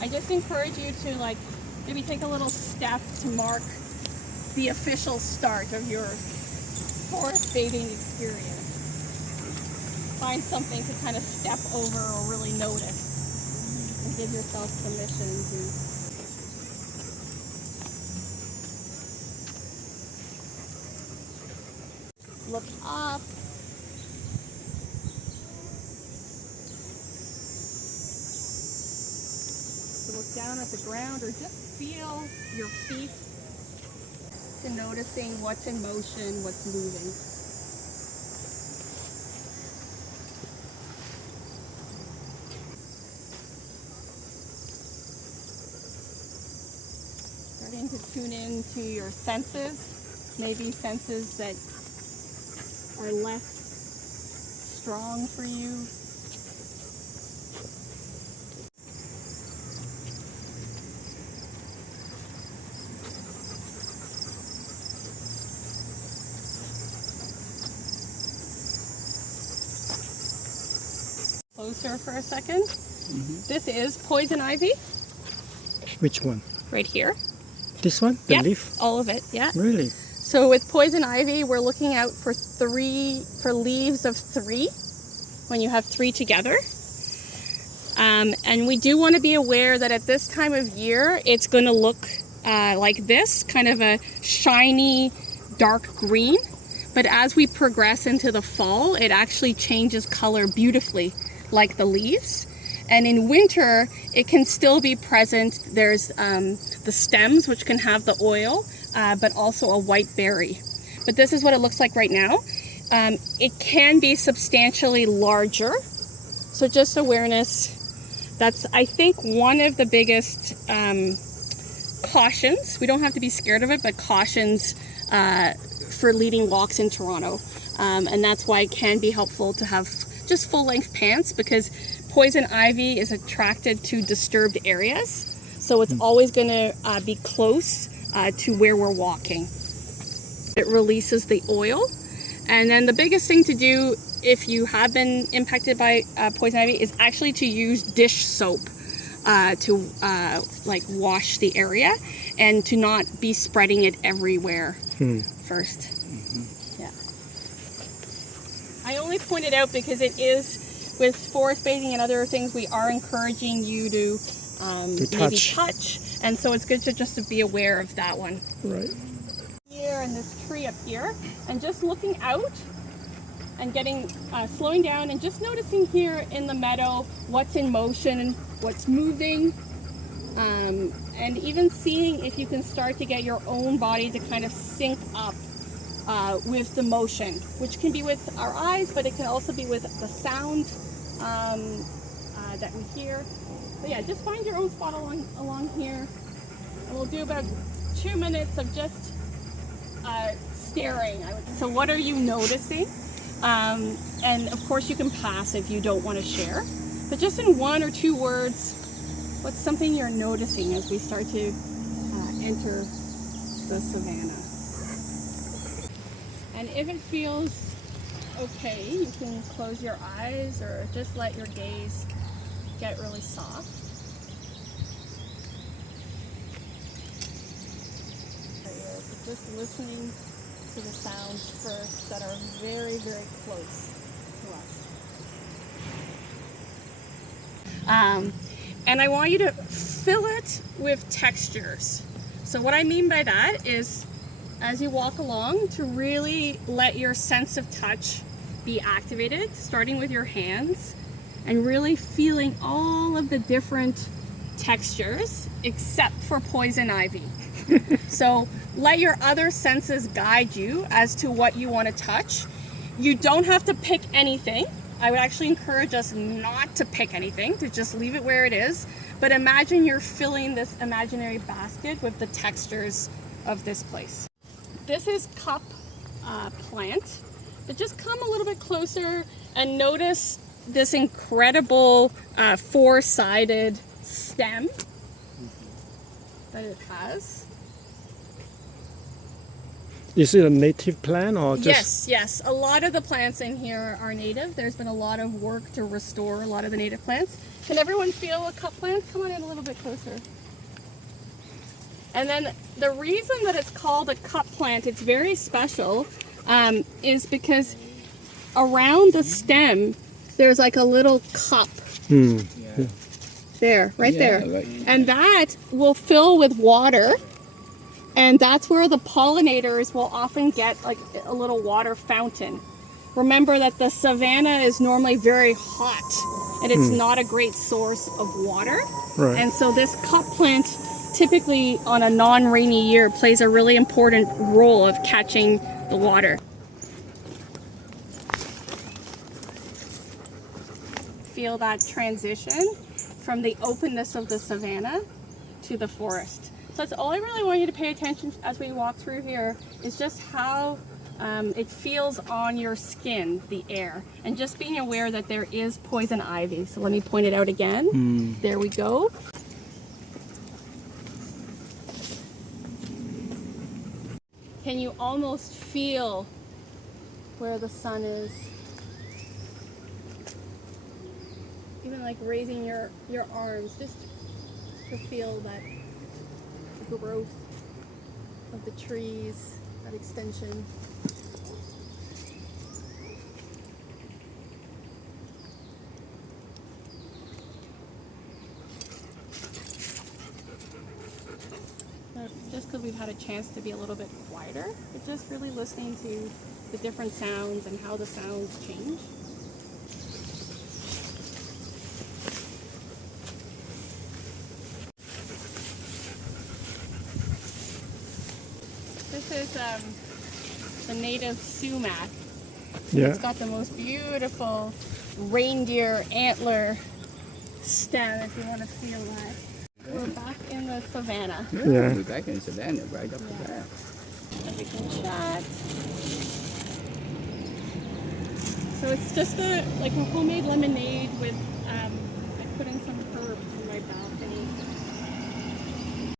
I just encourage you to like maybe take a little step to mark the official start of your forest bathing experience. Find something to kind of step over or really notice and give yourself permission to look up. To look down at the ground or just feel your feet, to noticing what's in motion, what's moving. Starting to tune in to your senses, maybe senses that are less strong for you. Closer for a second. This is poison ivy. Which one? Right here. This one? The leaf? All of it, yeah. Really? So with poison ivy, we're looking out for leaves of 3 when you have 3 together. And we do want to be aware that at this time of year, it's going to look like this, kind of a shiny, dark green. But as we progress into the fall, it actually changes color beautifully, like the leaves. And in winter, it can still be present. There's the stems, which can have the oil, but also a white berry. But this is what it looks like right now. It can be substantially larger. So just awareness. That's, I think, one of the biggest cautions. We don't have to be scared of it, but cautions for leading walks in Toronto. And that's why it can be helpful to have just full-length pants, because poison ivy is attracted to disturbed areas. So it's always going to be close to where we're walking. It releases the oil. And then the biggest thing to do if you have been impacted by poison ivy is actually to use dish soap to like wash the area and to not be spreading it everywhere first. Yeah. I only point it out because it is, with forest bathing and other things, we are encouraging you to maybe touch. And so it's good to just to be aware of that one. Right. Here and this tree up here, and just looking out and getting slowing down and just noticing here in the meadow what's in motion, what's moving, and even seeing if you can start to get your own body to kind of sync up with the motion, which can be with our eyes, but it can also be with the sound that we hear. But yeah, just find your own spot along here, and we'll do about 2 minutes of just staring. So what are you noticing? And of course you can pass if you don't want to share, but just in 1 or 2 words, what's something you're noticing as we start to enter the savanna? And if it feels okay, you can close your eyes or just let your gaze get really soft. So just listening to the sounds first that are very, very close to us. And I want you to fill it with textures. So what I mean by that is, as you walk along, to really let your sense of touch be activated, starting with your hands, and really feeling all of the different textures except for poison ivy. So let your other senses guide you as to what you want to touch. You don't have to pick anything. I would actually encourage us not to pick anything, to just leave it where it is. But imagine you're filling this imaginary basket with the textures of this place. This is cup plant. But just come a little bit closer and notice this incredible 4-sided stem that it has. Is it a native plant or just? Yes, yes. A lot of the plants in here are native. There's been a lot of work to restore a lot of the native plants. Can everyone feel a cup plant? Come on in a little bit closer. And then the reason that it's called a cup plant, it's very special, is because around the stem, there's like a little cup. There, right there. Right. And that will fill with water. And that's where the pollinators will often get like a little water fountain. Remember that the savanna is normally very hot and it's not a great source of water. Right. And so this cup plant typically on a non-rainy year plays a really important role of catching the water. Feel that transition from the openness of the savanna to the forest. So that's all I really want you to pay attention to as we walk through here is just how it feels on your skin, the air, and just being aware that there is poison ivy. So let me point it out again. There we go. Can you almost feel where the sun is? Even like raising your arms just to feel that growth of the trees, that extension. Just because we've had a chance to be a little bit quieter, but just really listening to the different sounds and how the sounds change. This is the native sumac. Yeah. It's got the most beautiful reindeer antler stem, if you want to feel that. We're back in the savanna. Yeah. We're back in Savannah, right up there. And we can chat. So it's just like a homemade lemonade with, I put in some